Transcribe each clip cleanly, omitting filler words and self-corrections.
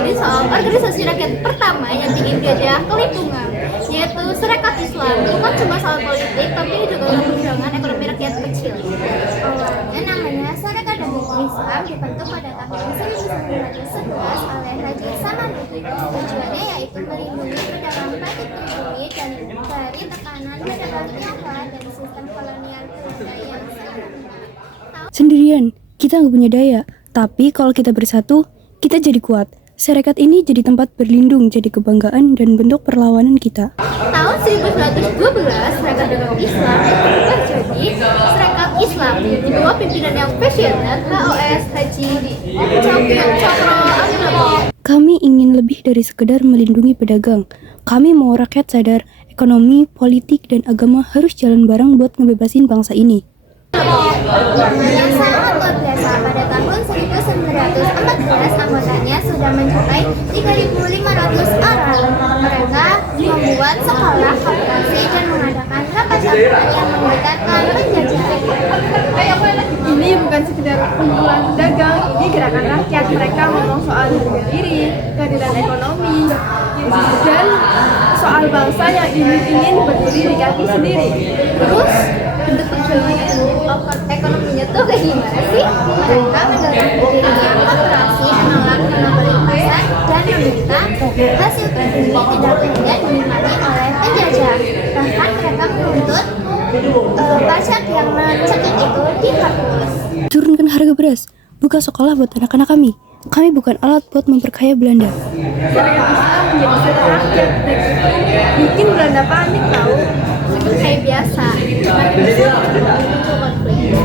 ngobrolin soal organisasi rakyat pertama yang bikin gajah kelimpungan, yaitu Sarekat Islam. Bukan cuma soal politik, tapi juga tentang perjuangan ekonomi rakyat kecil. Awalnya namanya Sarekat Islam dibentuk pada tahun 1911 oleh Haji Samanhudi. Tujuannya yaitu melindungi pedagang batik pribumi dan dari tekanan pedagang Tionghoa dan sistem kolonial Belanda yang Sendirian, kita nggak punya daya. Tapi kalau kita bersatu, kita jadi kuat. Sarekat ini jadi tempat berlindung, jadi kebanggaan dan bentuk perlawanan kita. Tahun 1912, Sarekat Dagang Islam berubah jadi Sarekat Islam. Di bawah pimpinan yang passionate, HOS Haji Cokro Aminoto. Kami ingin lebih dari sekedar melindungi pedagang. Kami mau rakyat sadar, ekonomi, politik, dan agama harus jalan bareng buat ngebebasin bangsa ini. yang sangat luar biasa. Pada tahun 1914 anggotanya sudah mencapai 3.500 orang. Mereka membuat sekolah, koperasi, dan mengadakan rapat tahunan yang menggetarkan penjajahan. Ini bukan sekedar kumpulan pedagang, ini gerakan rakyat. Mereka ngomong soal harga diri, keadilan ekonomi, dan soal bangsa yang ingin berdiri di kaki sendiri. Terus bentuk perjuangan ekonominya tuh kayak gimana sih? Mereka mendorong berdirinya koperasi, menolak monopoli pasar, dan meminta hasil pribumi tidak kemudian dinikmati oleh penjajah. Bahkan mereka menuntut pajak yang mencekik itu dihapus. Turunkan harga beras, buka sekolah buat anak-anak kami. Kami bukan alat buat memperkaya Belanda. Sarekat Islam menjadi sarekat rakyat dan itu bikin Belanda panik tahu. Kayak biasa, makin besar muncul konflik.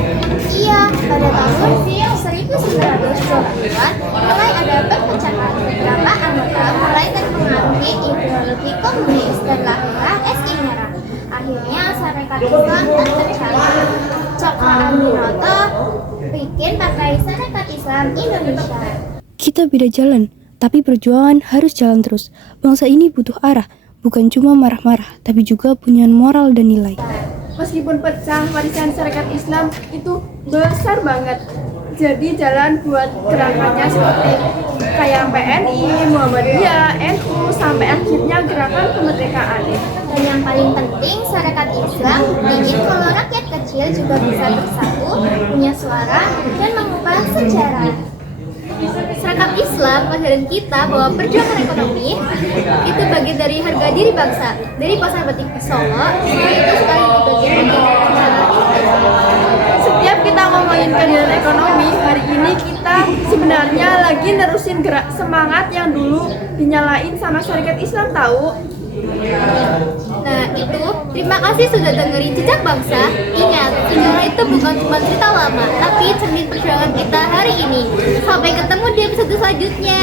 Iya, pada tahun 1920-an mulai ada perpecahan. Beberapa anggota mulai terpengaruhi ideologi komunis dan lahirlah SI Merah. Akhirnya Sarekat Islam terpecah. Cokro Aminoto bikin Partai Sarekat Islam Indonesia. Kita beda jalan, tapi perjuangan harus jalan terus. Bangsa ini butuh arah, bukan cuma marah-marah, tapi juga punya moral dan nilai. Meskipun pecah, warisan Sarekat Islam itu besar banget. Jadi jalan buat gerakannya seperti kayak PNI, Muhammadiyah, NU, sampai akhirnya gerakan kemerdekaan. Dan yang paling penting, Sarekat Islam ingin kalau rakyat kecil juga bisa bersatu, punya suara, dan mengubah sejarah. Sarekat Islam mengajarin kita bahwa perjuangan ekonomi itu bagian dari harga diri bangsa. Dari pasar batik Solo, semua itu sekali bagian dari Setiap kita ngomongin keadilan ekonomi, hari ini kita sebenarnya lagi nerusin gerak semangat yang dulu dinyalain sama Sarekat Islam tahu. Nah itu, terima kasih sudah dengerin Jejak Bangsa. Ingat, sejarah itu bukan cuma cerita lama, tapi cermin perjuangan kita hari ini. Sampai ketemu di episode selanjutnya.